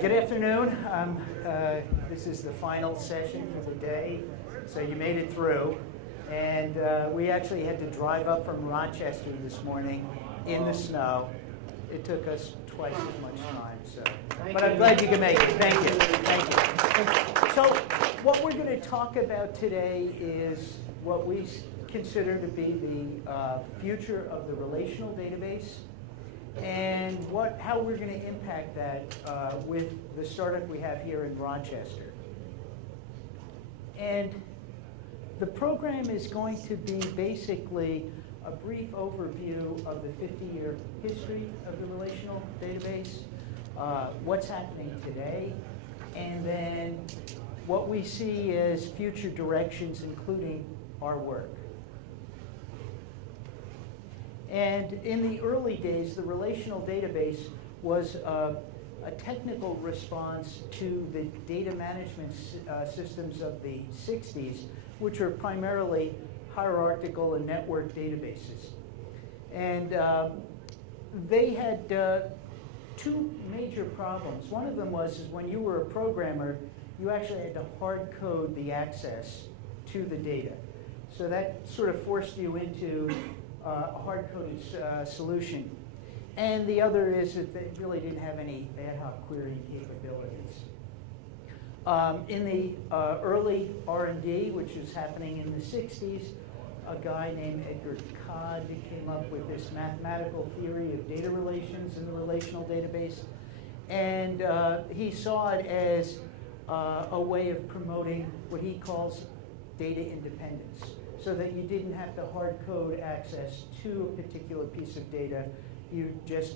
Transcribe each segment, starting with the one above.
Good afternoon. This is the final session for the day, so you made it through. And we actually had to drive up from Rochester this morning in the snow. It took us twice as much time, but I'm glad you could make it. Thank you. Thank you. So what we're going to talk about today is what we consider to be the future of the relational database, and how we're going to impact that with the startup we have here in Rochester. And the program is going to be basically a brief overview of the 50-year history of the relational database, what's happening today, and then what we see as future directions, including our work. And in the early days, the relational database was a technical response to the data management systems of the 60s, which were primarily hierarchical and network databases. And they had two major problems. One of them was when you were a programmer, you actually had to hard code the access to the data. So that sort of forced you into a hard-coded solution. And the other is that they really didn't have any ad hoc querying capabilities. In the early R&D, which was happening in the 60s, a guy named Edgar Codd came up with this mathematical theory of data relations in the relational database. And he saw it as a way of promoting what he calls data independence, so that you didn't have to hard code access to a particular piece of data. You just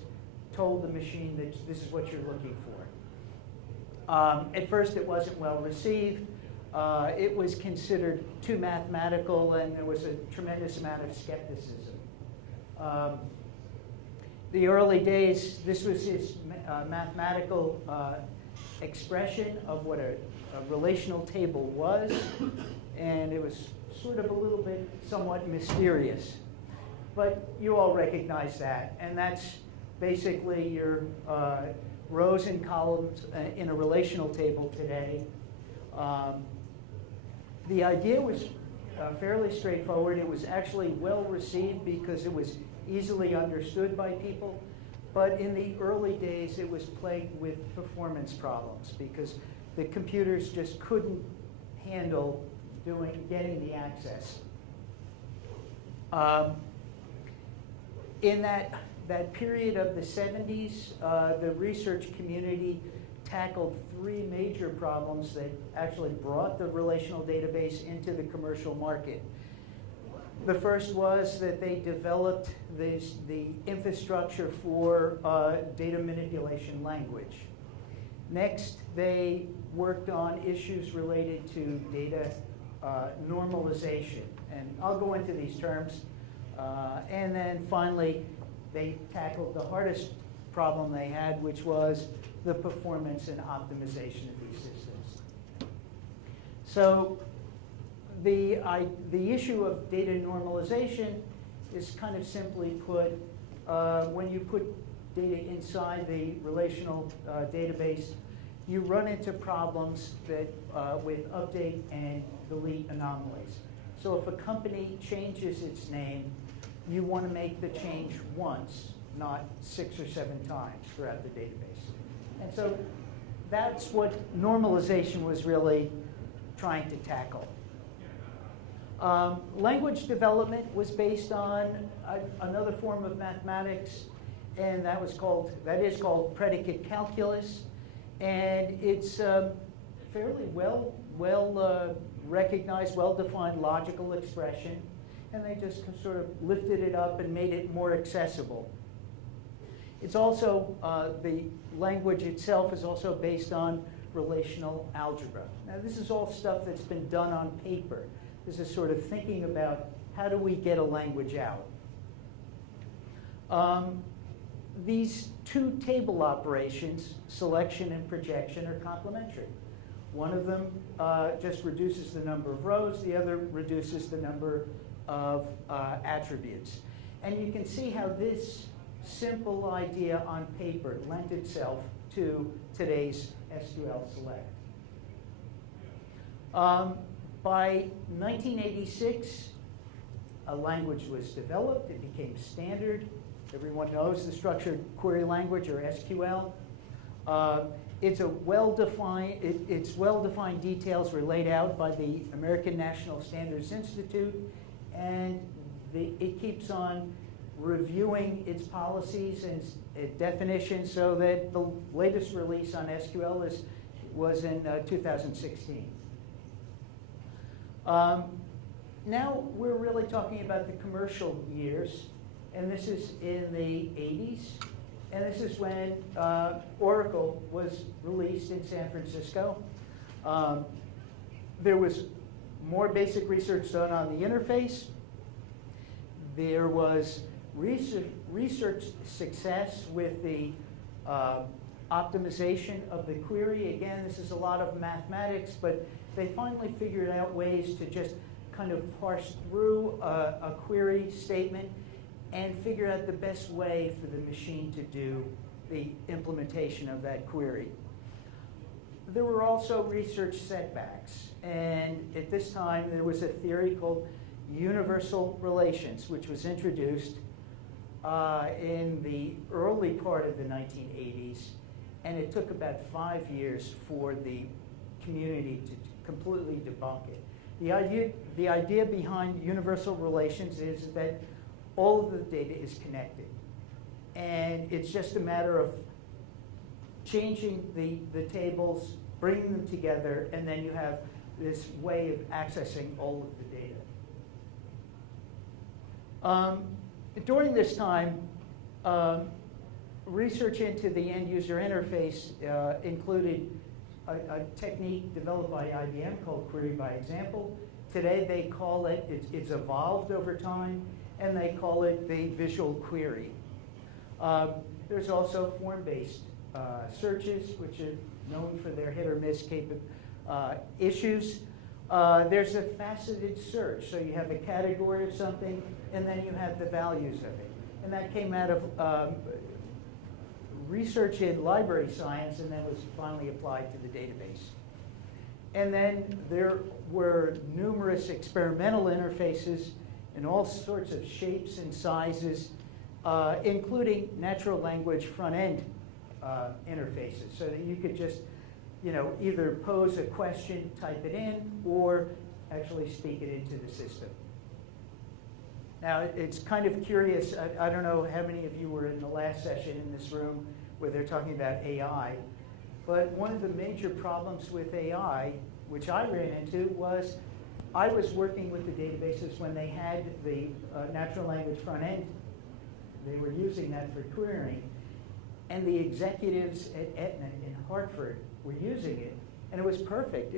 told the machine that this is what you're looking for. At first, it wasn't well received. It was considered too mathematical, and there was a tremendous amount of skepticism. The early days, this was his mathematical expression of what a relational table was, and it was sort of a little bit somewhat mysterious. But you all recognize that, and that's basically your rows and columns in a relational table today. The idea was fairly straightforward. It was actually well received because it was easily understood by people. But in the early days, it was plagued with performance problems because the computers just couldn't handle getting the access. In that period of the 70s, the research community tackled three major problems that actually brought the relational database into the commercial market. The first was that they developed the infrastructure for data manipulation language. Next, they worked on issues related to data normalization, and I'll go into these terms. And then finally, they tackled the hardest problem they had, which was the performance and optimization of these systems. So the issue of data normalization is kind of simply put, when you put data inside the relational database, you run into problems that with update and delete anomalies. So if a company changes its name, you want to make the change once, not 6 or 7 times throughout the database. And so that's what normalization was really trying to tackle. Language development was based on another form of mathematics, and that is called predicate calculus. And it's fairly well recognized, well-defined logical expression, and they just sort of lifted it up and made it more accessible. It's also, the language itself is also based on relational algebra. Now, this is all stuff that's been done on paper. This is sort of thinking about how do we get a language out. These two table operations, selection and projection, are complementary. One of them just reduces the number of rows, the other reduces the number of attributes. And you can see how this simple idea on paper lent itself to today's SQL Select. By 1986, a language was developed. It became standard. Everyone knows the structured query language, or SQL. It's well-defined details were laid out by the American National Standards Institute, and it keeps on reviewing its policies and definitions, so that the latest release on SQL was in 2016. Now we're really talking about the commercial years, and this is in the 80s, and this is when Oracle was released in San Francisco. There was more basic research done on the interface. There was research success with the optimization of the query. Again, this is a lot of mathematics, but they finally figured out ways to just kind of parse through a query statement and figure out the best way for the machine to do the implementation of that query. There were also research setbacks, and at this time there was a theory called universal relations, which was introduced in the early part of the 1980s, and it took about 5 years for the community to completely debunk it. The idea behind universal relations is that all of the data is connected, and it's just a matter of changing the tables, bringing them together, and then you have this way of accessing all of the data. During this time, research into the end user interface included a technique developed by IBM called query by example. Today they call it's evolved over time, and they call it the visual query. There's also form-based searches, which are known for their hit or miss issues. There's a faceted search, so you have a category of something, and then you have the values of it. And that came out of research in library science, and then was finally applied to the database. And then there were numerous experimental interfaces in all sorts of shapes and sizes, including natural language front-end interfaces, so that you could just either pose a question, type it in, or actually speak it into the system. Now, it's kind of curious. I don't know how many of you were in the last session in this room where they're talking about AI, but one of the major problems with AI, which I ran into, was I was working with the databases when they had the natural language front end. They were using that for querying, and the executives at Aetna in Hartford were using it, and it was perfect.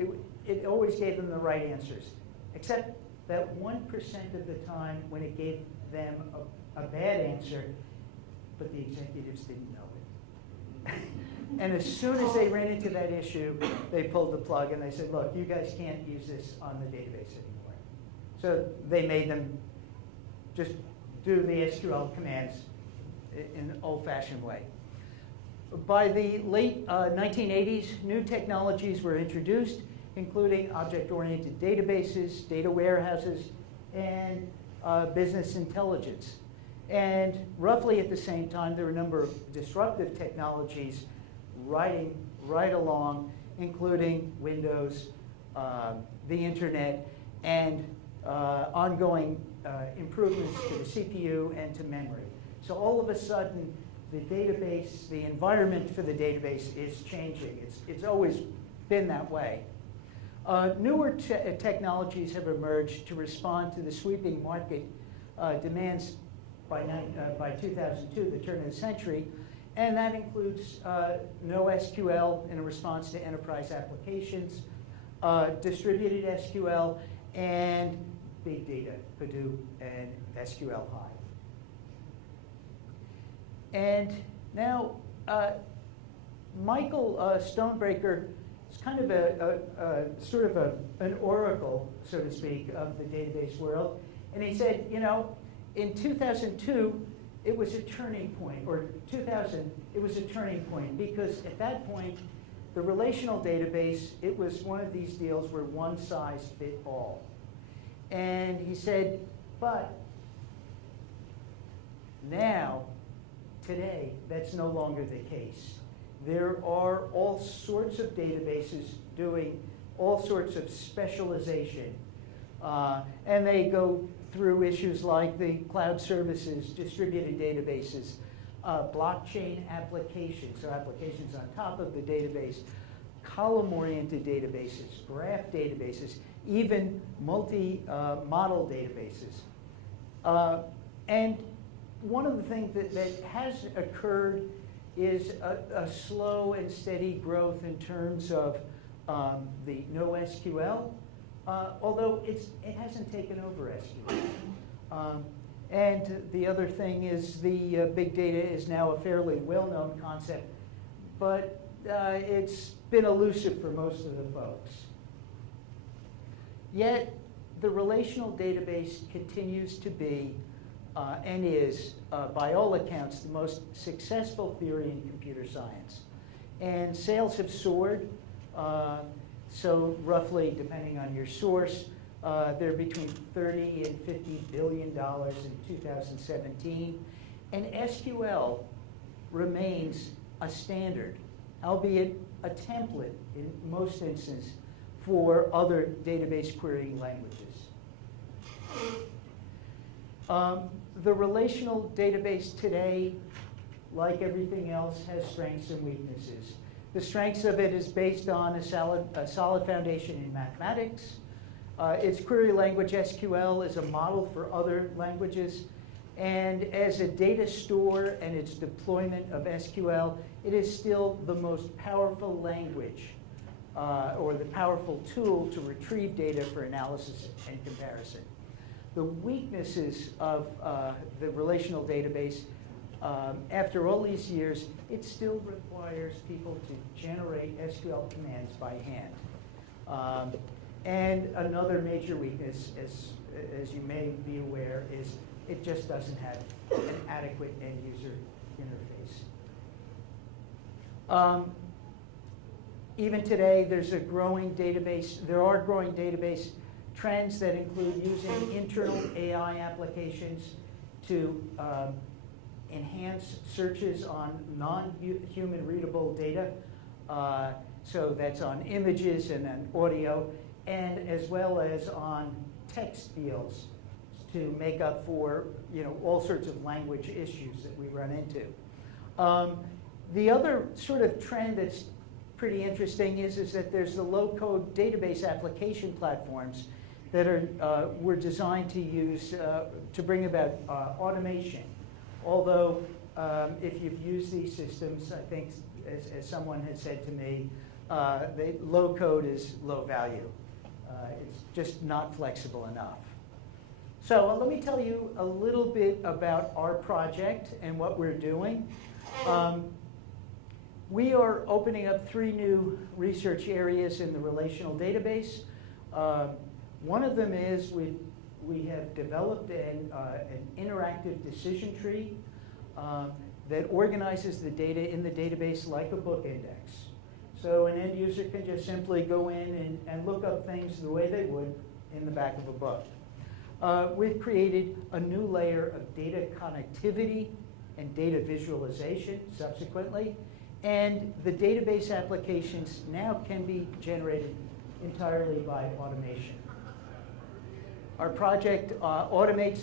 It always gave them the right answers, except that 1% of the time when it gave them a bad answer, but the executives didn't know it. And as soon as they ran into that issue, they pulled the plug and they said, look, you guys can't use this on the database anymore. So they made them just do the SQL commands in an old-fashioned way. By the late 1980s, new technologies were introduced, including object-oriented databases, data warehouses, and business intelligence. And roughly at the same time, there were a number of disruptive technologies riding right along, including Windows, the internet, and ongoing improvements to the CPU and to memory. So all of a sudden, the database, the environment for the database is changing. It's always been that way. Newer technologies have emerged to respond to the sweeping market demands by 2002, the turn of the century, and that includes NoSQL in response to enterprise applications, distributed SQL, and big data, Hadoop and SQL Hive. And now, Michael Stonebreaker is kind of an oracle, so to speak, of the database world. And he said, in 2002, it was a turning point, or 2000, it was a turning point, because at that point, the relational database, it was one of these deals where one size fit all. And he said, but now, today, that's no longer the case. There are all sorts of databases doing all sorts of specialization. And they go through issues like the cloud services, distributed databases, blockchain applications, so applications on top of the database, column-oriented databases, graph databases, even multi-model databases. And one of the things that has occurred is a slow and steady growth in terms of the NoSQL, although it hasn't taken over SQL. And the other thing is the big data is now a fairly well-known concept, but it's been elusive for most of the folks. Yet, the relational database continues to be and is, by all accounts, the most successful theory in computer science. And sales have soared. So roughly, depending on your source, they're between $30 and $50 billion in 2017. And SQL remains a standard, albeit a template in most instances for other database querying languages. The relational database today, like everything else, has strengths and weaknesses. The strengths of it is based on a solid foundation in mathematics. Its query language, SQL, is a model for other languages. And as a data store and its deployment of SQL, it is still the most powerful language or the powerful tool to retrieve data for analysis and comparison. The weaknesses of the relational database, after all these years, it still requires people to generate SQL commands by hand. And another major weakness, as you may be aware, is it just doesn't have an adequate end-user interface. Even today, there are growing database trends that include using internal AI applications to enhance searches on non-human readable data. So that's on images and on audio, and as well as on text fields to make up for all sorts of language issues that we run into. The other sort of trend that's pretty interesting is that there's the low-code database application platforms that were designed to use to bring about automation. Although if you've used these systems, I think as someone had said to me, low code is low value. It's just not flexible enough. So let me tell you a little bit about our project and what we're doing. We are opening up 3 new research areas in the relational database. One of them is we have developed an interactive decision tree that organizes the data in the database like a book index. So an end user can just simply go in and look up things the way they would in the back of a book. We've created a new layer of data connectivity and data visualization subsequently. And the database applications now can be generated entirely by automation. Our project automates,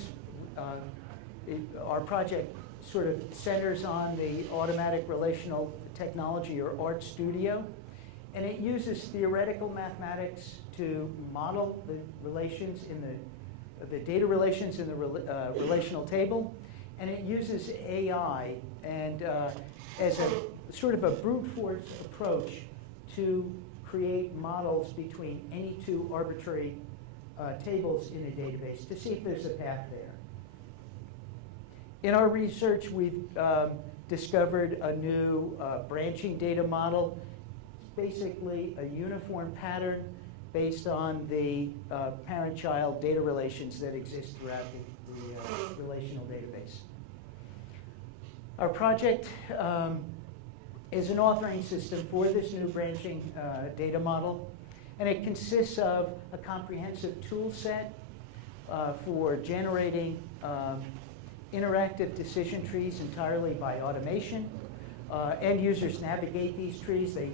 our project sort of centers on the automatic relational technology, or ART Studio, and it uses theoretical mathematics to model the relations in the data relations in the relational table, and it uses AI and as a sort of a brute force approach to create models between any 2 arbitrary tables in a database to see if there's a path there. In our research, we've discovered a new branching data model. It's basically a uniform pattern based on the parent-child data relations that exist throughout the relational database. Our project is an authoring system for this new branching data model, and it consists of a comprehensive tool set for generating interactive decision trees entirely by automation. End users navigate these trees. They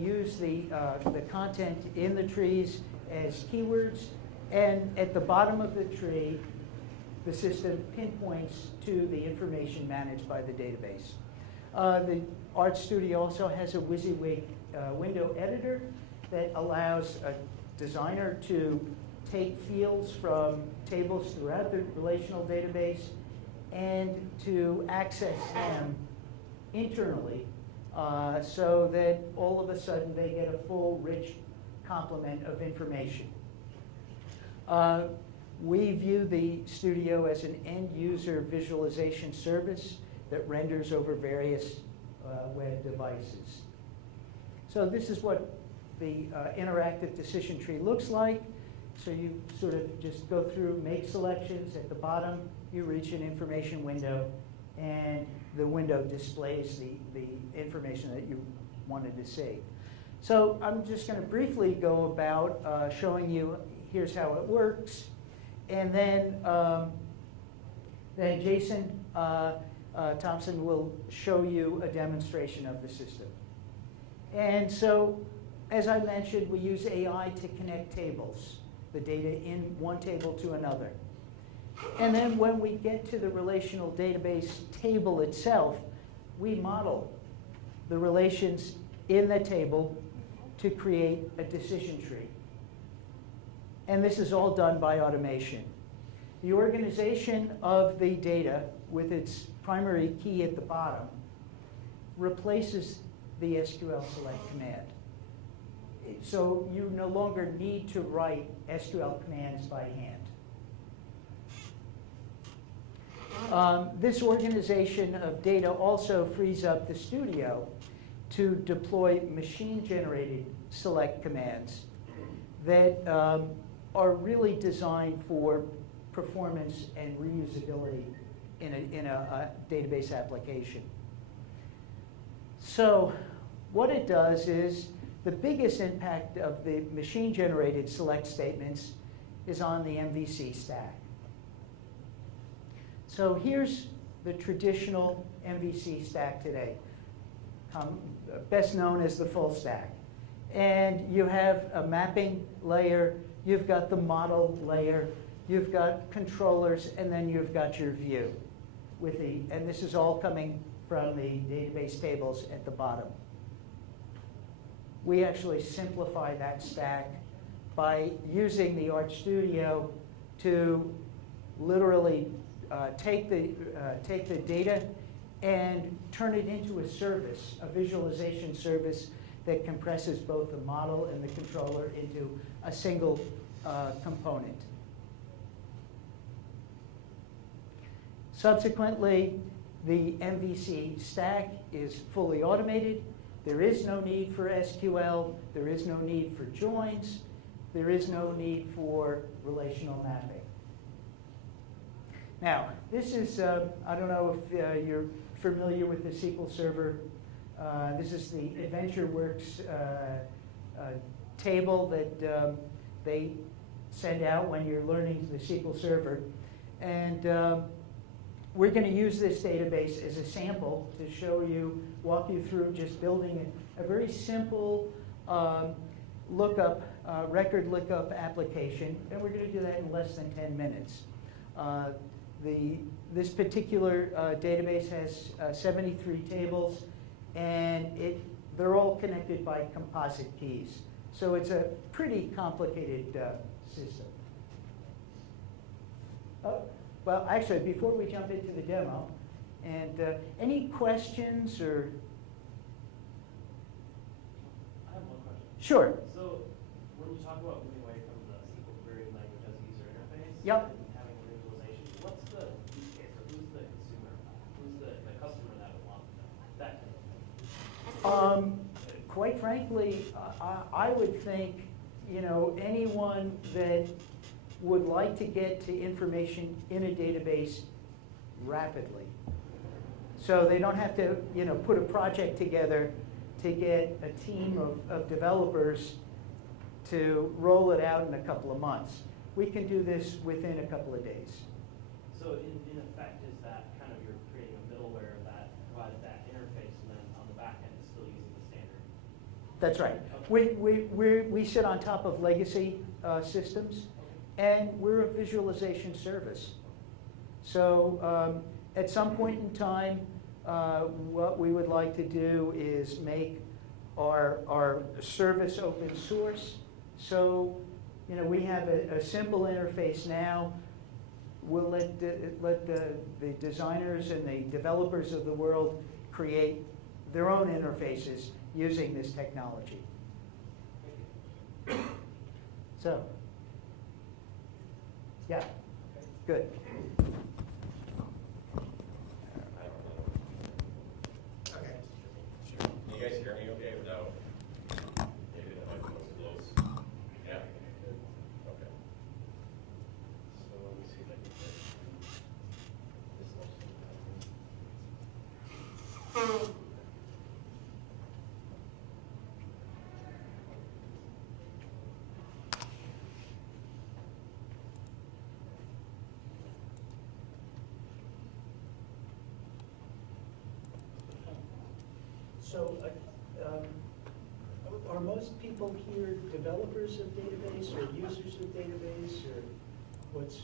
use the content in the trees as keywords, and at the bottom of the tree, the system pinpoints to the information managed by the database. The Art Studio also has a WYSIWYG window editor that allows a designer to take fields from tables throughout the relational database and to access them internally so that all of a sudden they get a full, rich complement of information. We view the Studio as an end-user visualization service that renders over various web devices. So this is what the interactive decision tree looks like. So you sort of just go through, make selections. At the bottom, you reach an information window, and the window displays the information that you wanted to see. So I'm just going to briefly go about showing you, here's how it works. And then Jason Thompson will show you a demonstration of the system. And so, as I mentioned, we use AI to connect tables, the data in one table to another. And then when we get to the relational database table itself, we model the relations in the table to create a decision tree. And this is all done by automation. The organization of the data with its primary key at the bottom replaces the SQL select command. So you no longer need to write SQL commands by hand. This organization of data also frees up the Studio to deploy machine-generated select commands that are really designed for performance and reusability in a database application. So what it does is, the biggest impact of the machine-generated select statements is on the Mvc stack. So here's the traditional Mvc stack today, best known as the full stack. And you have a mapping layer, you've got the model layer, you've got controllers, and then you've got your view. And this is all coming from the database tables at the bottom. We actually simplify that stack by using the Art Studio to literally take the data and turn it into a service, a visualization service that compresses both the model and the controller into a single component. Subsequently, the Mvc stack is fully automated. There is no need for SQL. There is no need for joins. There is no need for relational mapping. Now, this is, I don't know if you're familiar with the SQL Server. This is the AdventureWorks table that they send out when you're learning the SQL Server. And we're going to use this database as a sample to show you, walk you through just building a very simple record lookup application. And we're going to do that in less than 10 minutes. This particular database has 73 tables, and they're all connected by composite keys. So it's a pretty complicated system. Well, actually, before we jump into the demo, and any questions or? I have one question. Sure. So when you talk about moving away from the SQL query language as a user interface, Yep. and having visualization, what's the use case, or who's the consumer? Who's the customer that would want that kind of thing? Quite frankly, I would think, anyone that would like to get to information in a database rapidly. So they don't have to, put a project together to get a team of developers to roll it out in a couple of months. We can do this within a couple of days. So in effect, is that kind of you're creating a middleware that provides that interface, and then on the back end is still using the standard? That's right. We sit on top of legacy systems, and we're a visualization service. So at some point in time, what we would like to do is make our service open source. So we have a simple interface now. We'll let the designers and the developers of the world create their own interfaces using this technology. So, yeah, good. Okay. Sure. Can you guys hear me okay without maybe the microphone's close? Yeah? Okay. So let me see if I can get this. So, are most people here developers of database or users of database, or what's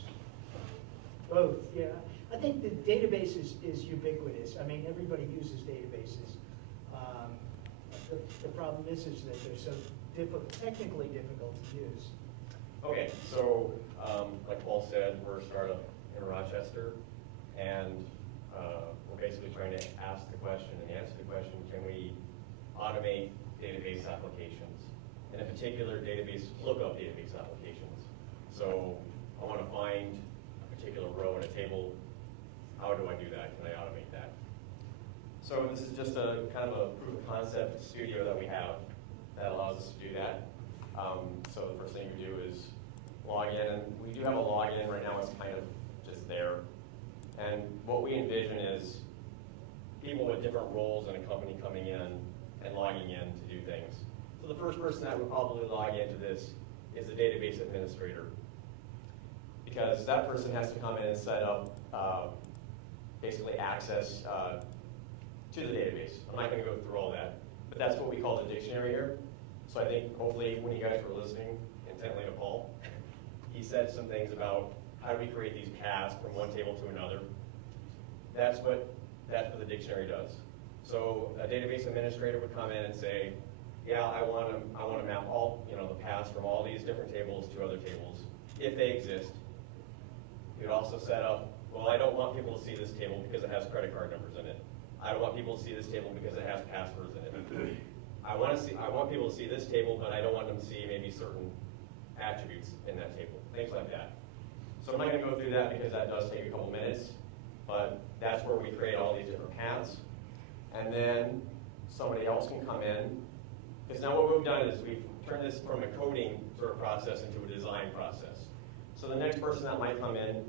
both? Yeah, I think the database is ubiquitous. I mean, everybody uses databases. The problem is that they're so technically difficult to use. Okay, so like Paul said, we're a startup in Rochester, and we're basically trying to ask the question and answer the question, can we automate database applications? In a particular database, lookup database applications. So I want to find a particular row in a table. How do I do that? Can I automate that? So this is just a kind of a proof of concept studio that we have that allows us to do that. So the first thing you do is log in, and we do have a login. Right now it's kind of just there. And what we envision is people with different roles in a company coming in and logging in to do things. So the first person that would probably log into this is the database administrator, because that person has to come in and set up basically access to the database. I'm not going to go through all that, but that's what we call the dictionary here. So I think hopefully when you guys were listening intently to Paul, he said some things about how do we create these paths from one table to another. That's what the dictionary does. So a database administrator would come in and say, yeah, I want to map all the paths from all these different tables to other tables, if they exist. You'd also set up, well, I don't want people to see this table because it has credit card numbers in it. I don't want people to see this table because it has passwords in it. I want people to see this table, but I don't want them to see maybe certain attributes in that table, things like that. So I'm not going to go through that because that does take a couple minutes, but that's where we create all these different paths. And then somebody else can come in, because now what we've done is we've turned this from a coding sort of process into a design process. So the next person that might come in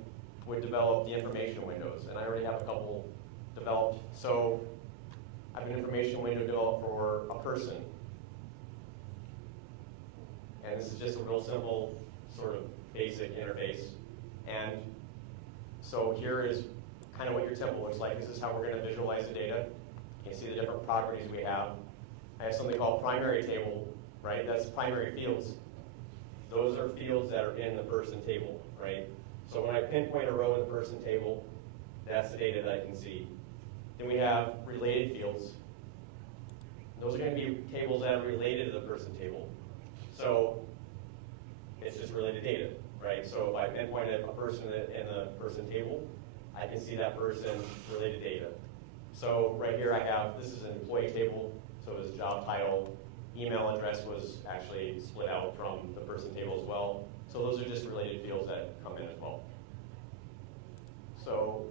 would develop the information windows, and I already have a couple developed. So I have an information window developed for a person. And this is just a real simple sort of basic interface. And so here is kind of what your template looks like. This is how we're going to visualize the data. You can see the different properties we have. I have something called primary table, right? That's primary fields. Those are fields that are in the person table, right? So when I pinpoint a row in the person table, that's the data that I can see. Then we have related fields. Those are going to be tables that are related to the person table. So it's just related data, right? So if I pinpoint a person in the person table, I can see that person's related data. So right here I have, this is an employee table, so his job title, email address was actually split out from the person table as well. So those are just related fields that come in as well. So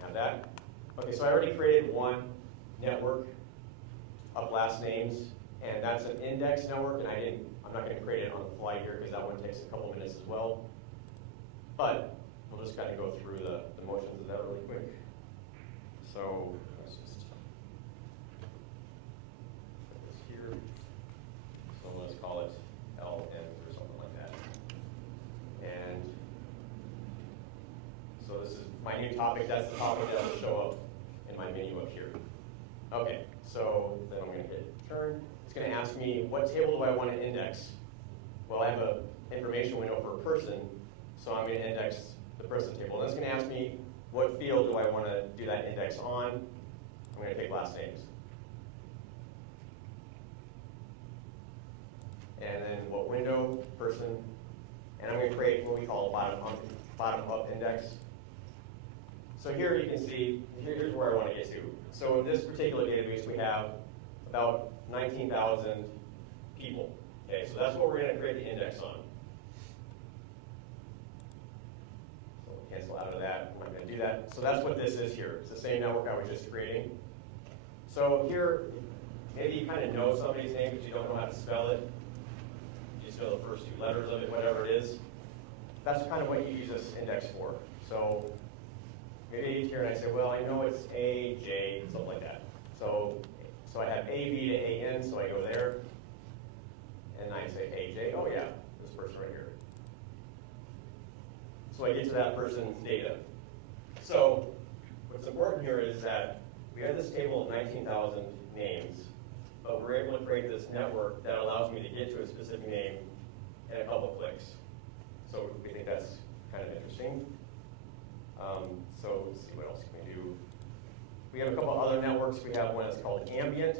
have that. Okay, so I already created one network of last names, and that's an index network, and I'm not going to create it on the fly here because that one takes a couple minutes as well. But we'll just kind of go through the motions of that really quick. So let's just call it LN or something like that. And so this is my new topic. That's the topic that will show up in my menu up here. Okay, so then I'm going to hit turn. It's going to ask me, what table do I want to index? Well, I have an information window for a person, so I'm going to index the person table. And it's going to ask me, what field do I want to do that index on? I'm going to pick last names. And then what window, person, and I'm going to create what we call a bottom-up index. So here you can see, here's where I want to get to. So in this particular database, we have about 19,000 people. Okay, so that's what we're going to create the index on. So we'll cancel out of that. I'm not going to do that. So that's what this is here. It's the same network I was just creating. So here, maybe you kind of know somebody's name, but you don't know how to spell it. You just know the first two letters of it, whatever it is. That's kind of what you use this index for. So maybe here and I say, well, I know it's A, J, something like that. So I have A, B to A, N, so I go there. And I say A, J, oh yeah, this person right here. So I get to that person's data. So what's important here is that we have this table of 19,000 names, but we're able to create this network that allows me to get to a specific name in a couple clicks. So we think that's kind of interesting. So let's see, what else can we do? We have a couple other networks. We have one that's called ambient.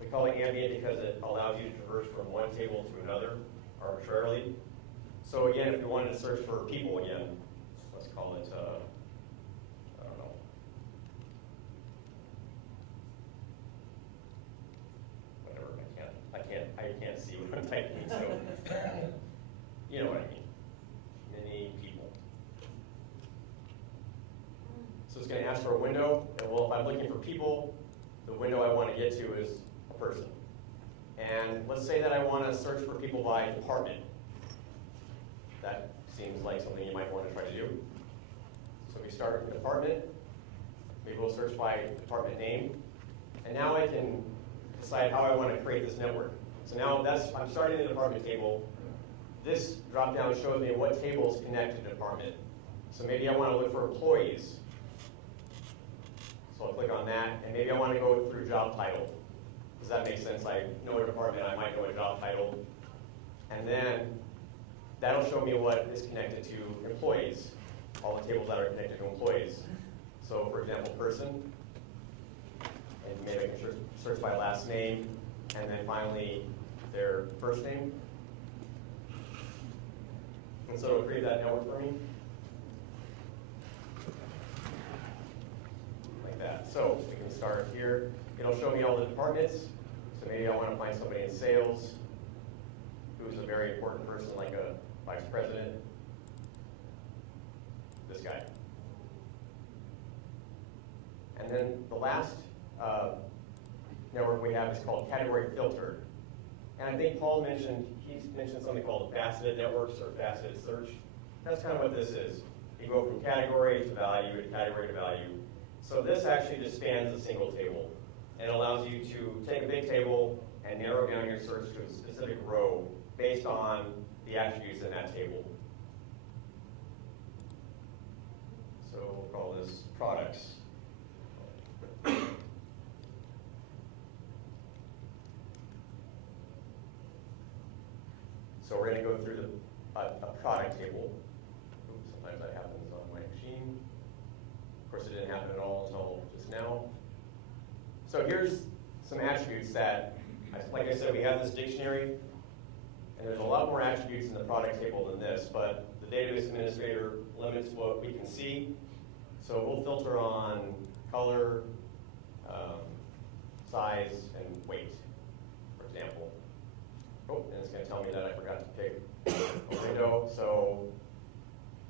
We call it ambient because it allows you to traverse from one table to another arbitrarily. So again, if you wanted to search for people again, let's call it, I don't know. Whatever, I can't see what I'm typing, so you know what I mean. Many people. So it's going to ask for a window, and well, if I'm looking for people, the window I want to get to is a person. And let's say that I want to search for people by department. That seems like something you might want to try to do. So we start with department. Maybe we'll search by department name. And now I can decide how I want to create this network. So now I'm starting the department table. This drop-down shows me what tables connect to department. So maybe I want to look for employees. So I'll click on that, and maybe I want to go through job title. Does that make sense? I know a department, I might know a job title. And then that'll show me what is connected to employees, all the tables that are connected to employees. So for example, person, and maybe I can search by last name, and then finally their first name. And so it'll create that network for me. Like that. So we can start here. It'll show me all the departments. So maybe I want to find somebody in sales who's a very important person, like a vice president. This guy. And then the last network we have is called category filter. And I think Paul mentioned, he's mentioned something called faceted networks or faceted search. That's kind of what this is. You go from category to value and category to value. So this actually just spans a single table and allows you to take a big table and narrow down your search to a specific row based on the attributes in that table. So we'll call this products. So we're going to go through a product table. Oops, sometimes that happens on my machine. Of course, it didn't happen at all until just now. So here's some attributes that, like I said, we have this dictionary, and there's a lot more attributes in the product table than this, but the database administrator limits what we can see. So we'll filter on color, size, and weight, for example. Oh, and it's going to tell me that I forgot to pick a window. So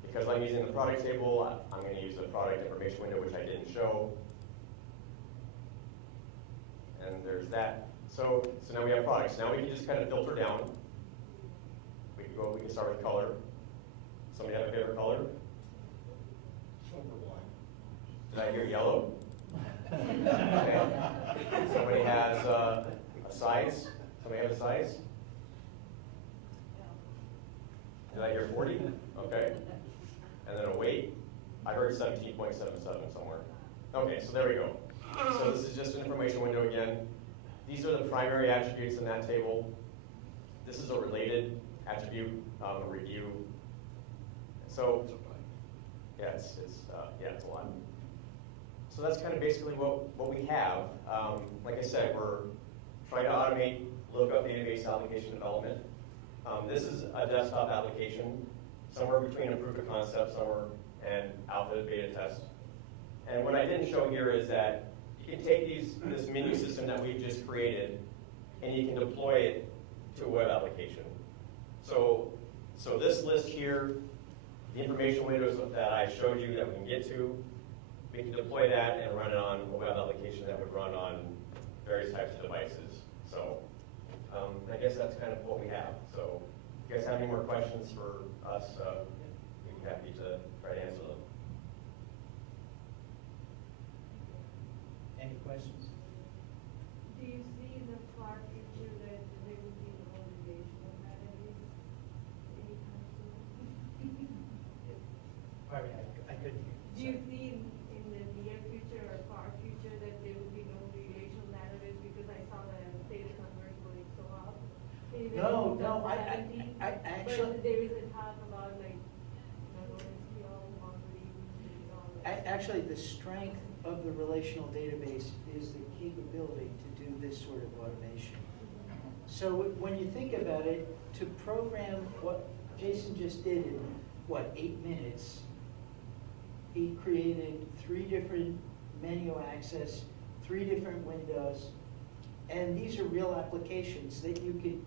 because I'm using the product table, I'm going to use the product information window, which I didn't show. And there's that. So now we have products. Now we can just kind of filter down. We can start with color. Somebody have a favorite color? Number one. Did I hear yellow? Okay. Somebody has a size. Somebody have a size? Did I hear 40? Okay. And then a weight. I heard 17.77 somewhere. Okay, so there we go. So this is just an information window again. These are the primary attributes in that table. This is a related attribute, a review. So, yeah, it's a lot. So that's kind of basically what we have. Like I said, we're trying to automate lookup database application development. This is a desktop application, somewhere between a proof of concept, somewhere and alpha beta test. And what I didn't show here is that you can take this menu system that we've just created and you can deploy it to a web application. So this list here, the information windows that I showed you that we can get to, we can deploy that and run it on a web application that would run on various types of devices. So I guess that's kind of what we have. So if you guys have any more questions for us, we'd be happy to try to answer them. Any questions? Do you see in the far future that there will be no relational database anytime soon? Pardon me, I couldn't hear. Do you see in the near future or far future that there will be no relational database? Because I saw the sales numbers going so up. No, I actually, But there is a talk about like, NoSQL, MongoDB, and all that. actually, the strength of the relational database is the capability to do this sort of automation. So when you think about it, to program what Jason just did in, 8 minutes, he created 3 different menu access, 3 different windows, and these are real applications that you could,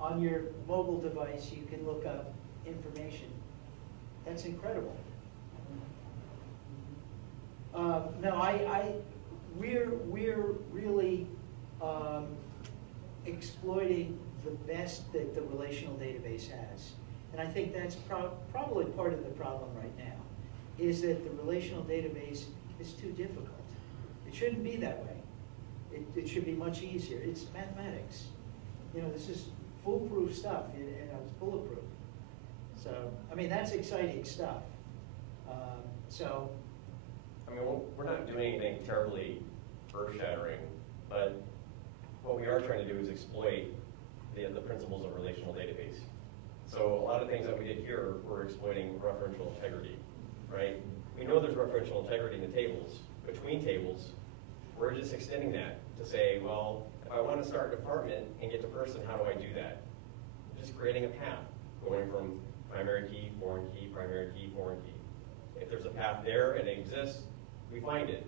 on your mobile device, you can look up information. That's incredible. We're really exploiting the best that the relational database has. And I think that's probably part of the problem right now, is that the relational database is too difficult. It shouldn't be that way. It should be much easier. It's mathematics. This is foolproof stuff, it's bulletproof. So, I mean, that's exciting stuff. I mean, we're not doing anything terribly earth-shattering, but what we are trying to do is exploit the principles of relational database. So a lot of things that we did here, we're exploiting referential integrity, right? We know there's referential integrity in the tables. Between tables, we're just extending that to say, well, if I want to start a department and get to person, how do I do that? Just creating a path, going from primary key, foreign key, primary key, foreign key. If there's a path there and it exists, we find it.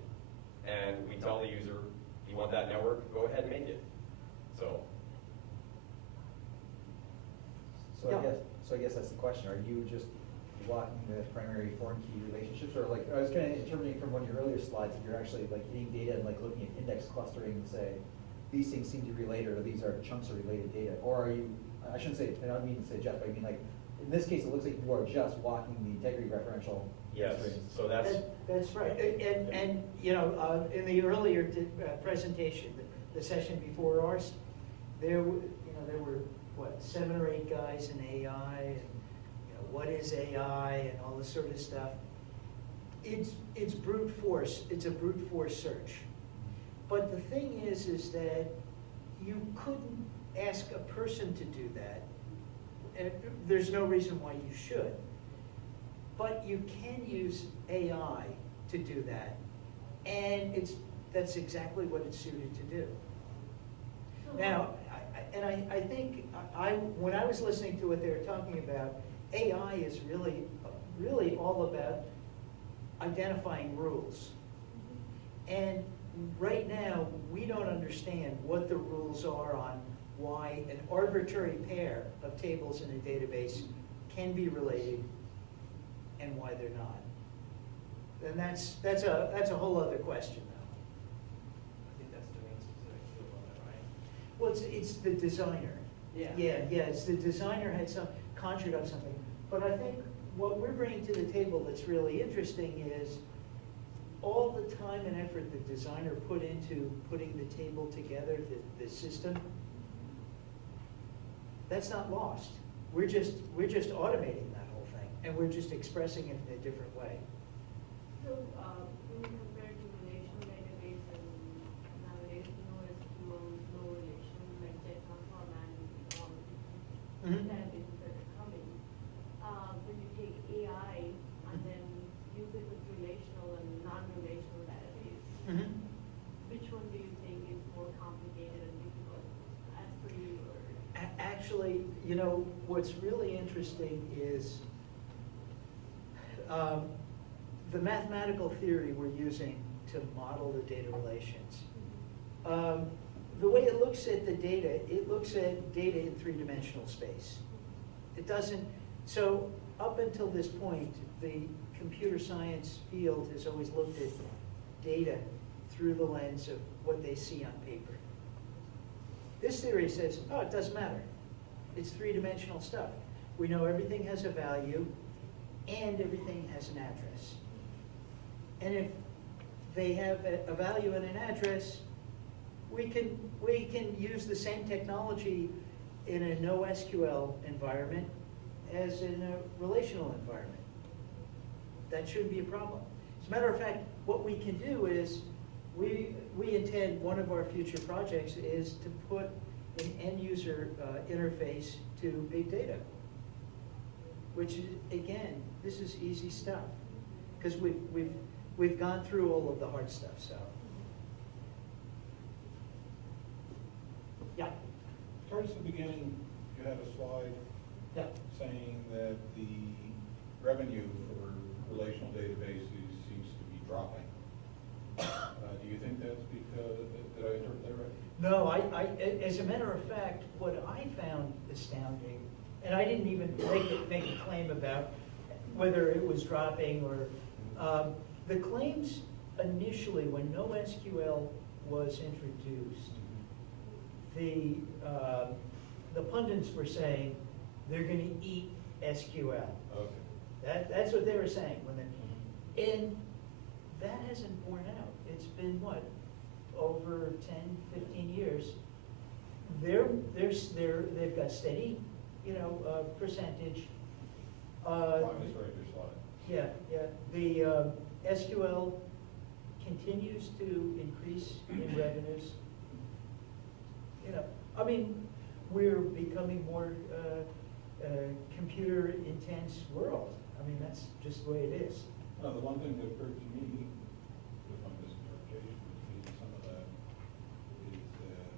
And we tell the user, if you want that network, go ahead and make it. So I guess that's the question. Are you just blocking the primary foreign key relationships, or like I was kind of interpreting from one of your earlier slides that you're actually like hitting data and like looking at index clustering and say these things seem to be related, or these are chunks of related data, or are you? I shouldn't say. I don't mean to say Jeff, but I mean like in this case it looks like you are just blocking the integrity referential. yes, constraints. so That's right. And in the earlier presentation, the session before ours, there were 7 or 8 guys in AI, and what is AI, and all this sort of stuff. It's brute force. It's a brute force search. But the thing is that you couldn't ask a person to do that. And there's no reason why you should. But you can use AI to do that, and that's exactly what it's suited to do. Now, I think when I was listening to what they were talking about, AI is really all about identifying rules. And right now, we don't understand what the rules are on why an arbitrary pair of tables in a database can be related and why they're not. And that's a whole other question, though. I think that's domain specific too, right? Well, it's the designer. Yeah, it's the designer had conjured up something. But I think what we're bringing to the table that's really interesting is all the time and effort the designer put into putting the table together, the system, that's not lost. we're just automating that whole thing, and we're just expressing it in a different way. So, when you compare to relational database and nowadays, NoSQL, no relation, like JSON format, and all Mhm. databases that are coming, when you take AI and then use it with relational and non-relational database, Mhm. which one do you think is more complicated and difficult as per you, or? Actually, what's really interesting is the mathematical theory we're using to model the data relations. The way it looks at the data, it looks at data in three-dimensional space. It doesn't, so up until this point, the computer science field has always looked at data through the lens of what they see on paper. This theory says, oh, it doesn't matter. It's three-dimensional stuff. We know everything has a value and everything has an address. And if they have a value and an address, we can use the same technology in a NoSQL environment as in a relational environment. That shouldn't be a problem. As a matter of fact, what we can do is, we intend, one of our future projects is to put an end user interface to big data. Which is, again, this is easy stuff. Because we've gone through all of the hard stuff, so. Yeah. Towards the beginning, you had a slide Yeah. saying that the revenue for relational databases seems to be dropping. Do you think that's because, did I interpret that right? No, as a matter of fact, what I found astounding, and I didn't even make a claim about whether it was dropping or, the claims initially, when NoSQL was introduced, the pundits were saying they're going to eat SQL. Okay. That's what they were saying and that hasn't borne out. It's been what, over 10, 15 years. They've got steady, percentage. I misread your slide. Yeah. The SQL continues to increase in revenues. We're becoming more computer intense world. That's just the way it is. No, the one thing that occurred to me with my misinterpretation was maybe some of that is that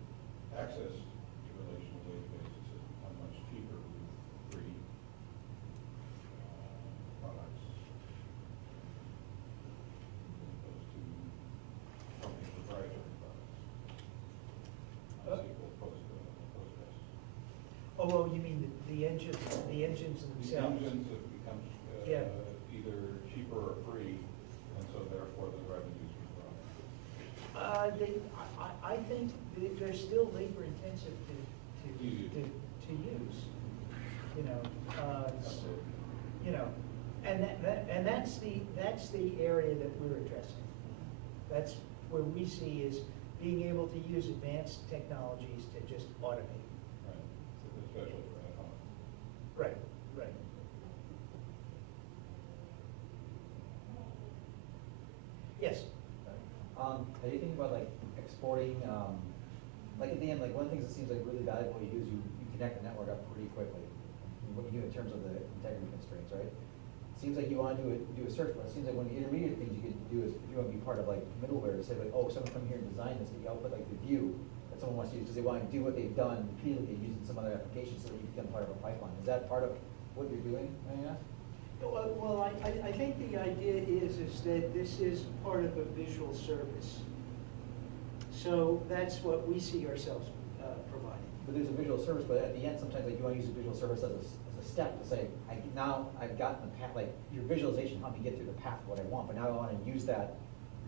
access to relational databases has become much cheaper with free products as opposed to company proprietary products. MySQL, Postgres. Oh, well, you mean the engines themselves? The engines have become Yeah. either cheaper or free, and so therefore the revenues are growing. I think they're still labor intensive to use. And that's the area that we're addressing. That's where we see is being able to use advanced technologies to just automate. Right, so the special for ad hoc. Right. Yes. Are you thinking about like exporting, like at the end, like one of the things that seems like really valuable you do is you connect the network up pretty quickly. What you do in terms of the integrity constraints, right? It seems like you want to do a search, but it seems like one of the intermediate things you could do is if you want to be part of like middleware to say like, oh, someone come here and design this, that you output like the view that someone wants to use because they want to do what they've done repeatedly and use it in some other application so that you become part of a pipeline. Is that part of what you're doing, may I ask? Well, I think the idea is that this is part of a visual service. So that's what we see ourselves providing. But there's a visual service, but at the end, sometimes like you want to use a visual service as a step to say, now I've gotten the path, like your visualization helped me get through the path of what I want, but now I want to use that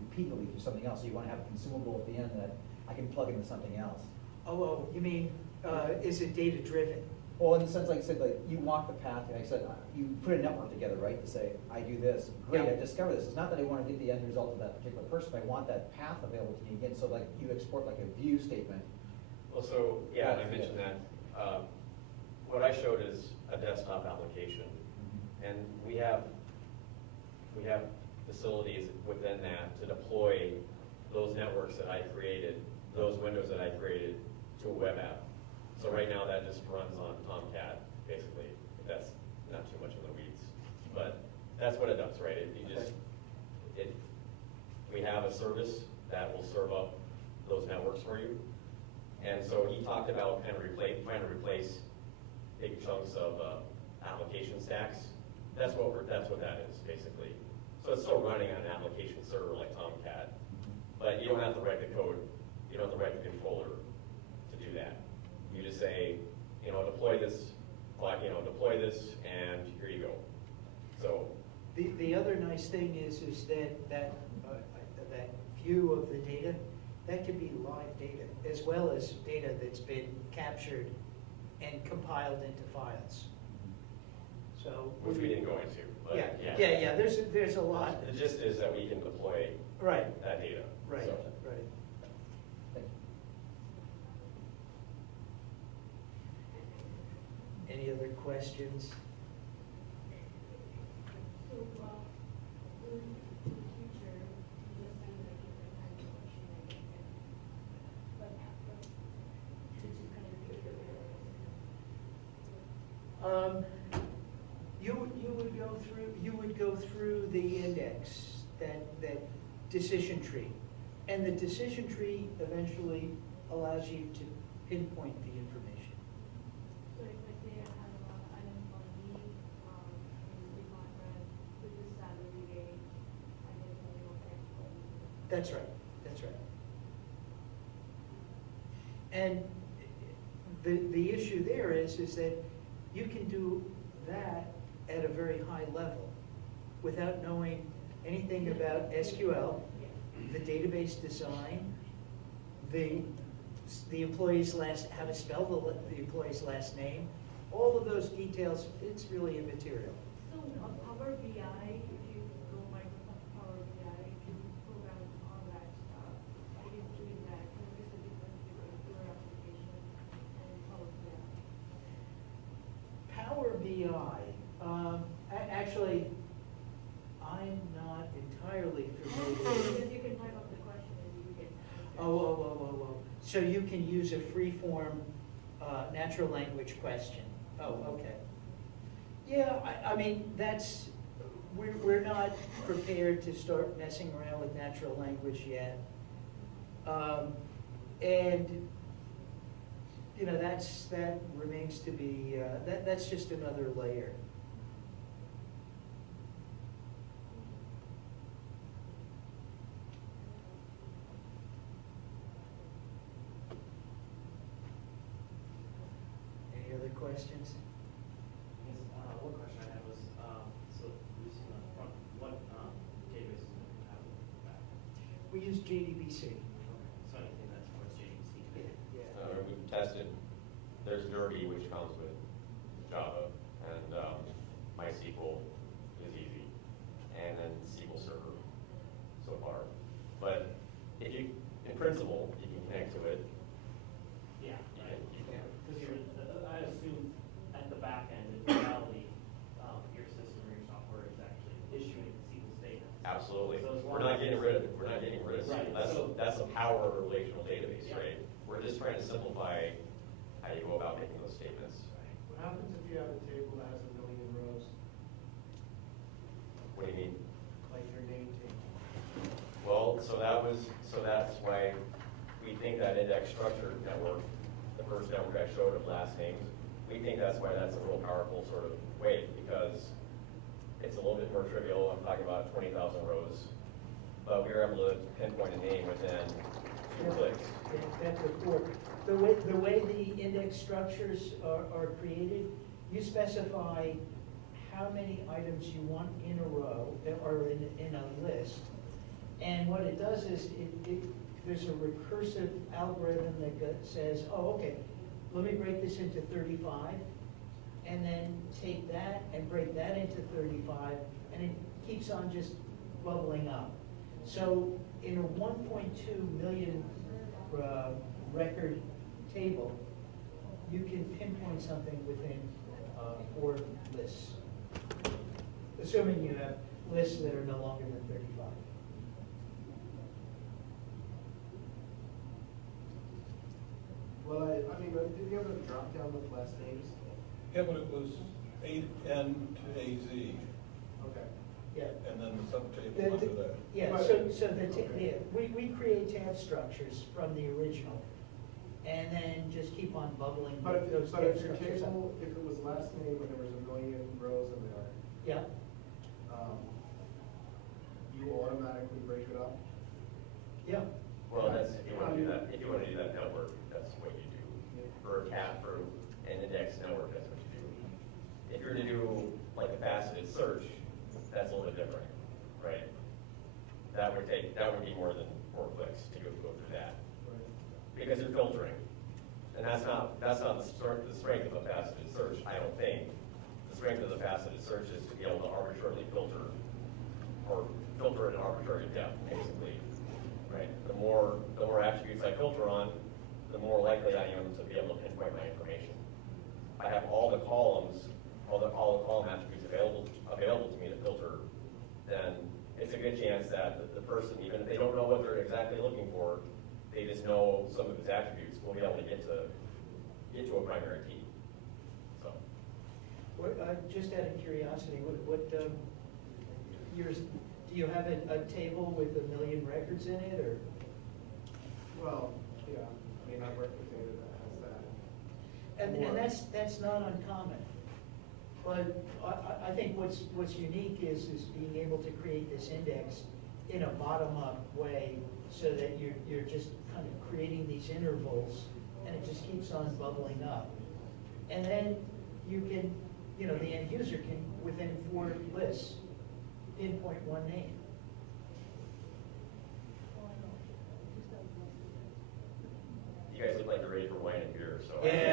repeatedly through something else. So you want to have a consumable at the end that I can plug into something else. Oh, you mean, is it data driven? Well, in the sense, like I said, like you walk the path, and I said, you put a network together, right, to say, I do this, great, Yeah. I discovered this. It's not that I want to get the end result of that particular person, but I want that path available to me again. So like you export like a view statement. Well, so, yeah, and I mentioned that, what I showed is a desktop application. And we have facilities within that to deploy those networks that I created, those windows that I created to a web app. So right now that just runs on Tomcat, basically. That's not too much in the weeds. But that's what it does, right? We have a service that will serve up those networks for you. And so he talked about kind of trying to replace big chunks of application stacks. That's what that is, basically. So it's still running on an application server like Tomcat, but you don't have to write the code. You don't have to write the controller to do that. You just say, deploy this, and here you go. So The other nice thing is that view of the data, that could be live data, as well as data that's been captured and compiled into files. So which we didn't go into. But yeah. There's a lot. The gist is that we can deploy that data. Right. So. Right. Thank you. Any other questions? So, in the future, you just see like different kinds of machine learning, but to just kind of repeat You would go through the index, that decision tree, and the decision tree eventually allows you to pinpoint the information. So if I say I have a lot of items on leave, in the department, with the salary range, I get something of X, Y, Z. That's right. That's right. And the issue there is that you can do that at a very high level without knowing anything about SQL, the database design, the employee's how to spell the employee's last name, all of those details. It's really immaterial. So on Power BI, if you go Microsoft Power BI, if you program all that stuff, it is doing that. So what is the difference between your application and Power BI? Power BI, actually, I'm not entirely familiar. Because you can type up the question and you get answers. Oh. So you can use a free-form natural language question. Oh, okay. Yeah, I mean, we're not prepared to start messing around with natural language yet. And, that remains to be, that's just another layer. Any other questions? Yes, one question I had was, so we've seen the front, what databases do you have in the back? We use JDBC. So anything that supports JDBC? Yeah. We've tested, there's Derby, which comes with Java, and MySQL is easy, and then SQL Server so far. But in principle, you can connect to it. Yeah, right. You can. Because I assume at the back end, in reality, your system or your software is actually issuing SQL statements. Absolutely. So as We're long not as getting rid of it. We're not getting rid of Right, SQL. so- That's the power of a relational database, Yeah. right? We're just trying to simplify how you go about making those statements. What happens if you have a table that has 1 million rows, What do you mean? like your name table? Well, that's why we think that index structure network, the first network I showed of last names, we think that's why that's a real powerful sort of way, because it's a little bit more trivial. I'm talking about 20,000 rows, but we were able to pinpoint a name within 2 clicks. That's before. The way the index structures are created, you specify how many items you want in a row, or in a list. And what it does is, there's a recursive algorithm that says, oh, okay, let me break this into 35, and then take that and break that into 35, and it keeps on just bubbling up. So in a 1.2 million record table, you can pinpoint something within 4 lists, assuming you have lists that are no longer than 35. Well, I mean, did you have a drop down with last names? Yeah, but it was AN to AZ, Okay. Yeah. and then the subtable The- under that. Yeah, But- so Okay. we create tab structures from the original, and then just keep on bubbling But if, those but tab if your structures up. table, if it was last name and there was a million rows in there, Yeah, you automatically break it up? yeah. Well, that's, if you want to do that, network, that's what you do. For a cat, for an index network, that's what you do. If you're to do like a faceted search, that's a little bit different, right? That would be more than 4 clicks to go through that. Right. Because you're filtering. And that's not the strength of a faceted search, I don't think. The strength of the faceted search is to be able to arbitrarily filter, or filter at an arbitrary depth, basically. Right? The more attributes I filter on, the more likely I am to be able to pinpoint my information. I have all the columns, all the column attributes available to me to filter, then it's a good chance that the person, even if they don't know what they're exactly looking for, they just know some of its attributes, will be able to get to a primary key. So. Just out of curiosity, what yours, do you have a table with 1 million records in it, or? Well, yeah, I mean, I work with data that has that. And Or- that's not uncommon. But I think what's unique is being able to create this index in a bottom-up way, so that you're just kind of creating these intervals, and it just keeps on bubbling up. And then you can, the end user can, within 4 lists, pinpoint one name. You guys look like you're ready for wine and beer, so. Yeah.